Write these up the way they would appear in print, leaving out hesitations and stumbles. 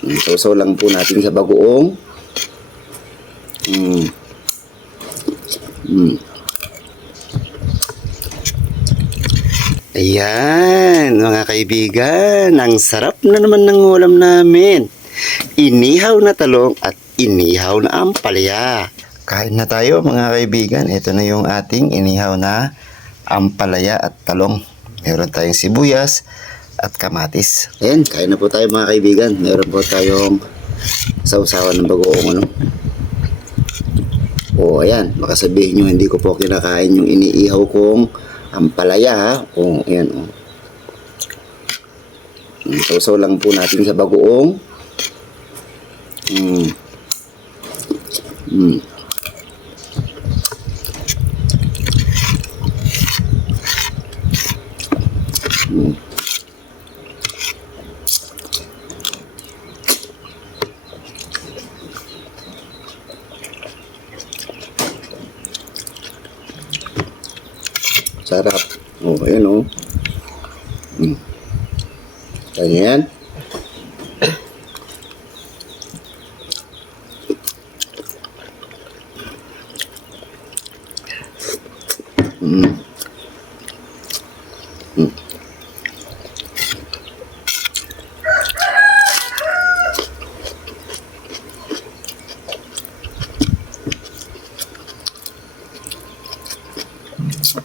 Sausaw lang po natin sa bagoong. Ayan, mga kaibigan, ang sarap na naman ng ulam namin. Inihaw na talong at inihaw na ampalaya. Kain na tayo mga kaibigan. Ito na yung ating inihaw na ampalaya at talong. Meron tayong sibuyas at kamatis. Ayan, kain na po tayo mga kaibigan. Meron po tayong sausawan ng bagoong ano. O ayan, baka sabihin nyo hindi ko po kinakain yung iniihaw kong ampalaya ha. O ayan o. Sausaw lang po natin sa bagoong. Sarap. O, ayan o. Ayan.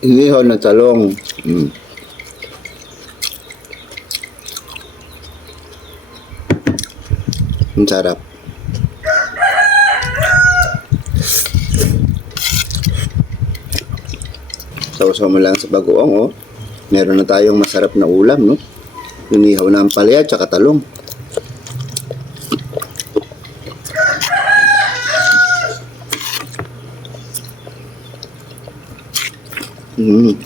Inihaw na talong. Ang sarap. Sausaw mo lang sa bagoong, oh. Meron na tayong masarap na ulam, no? Inihaw na ampalaya at saka talong. Yummy.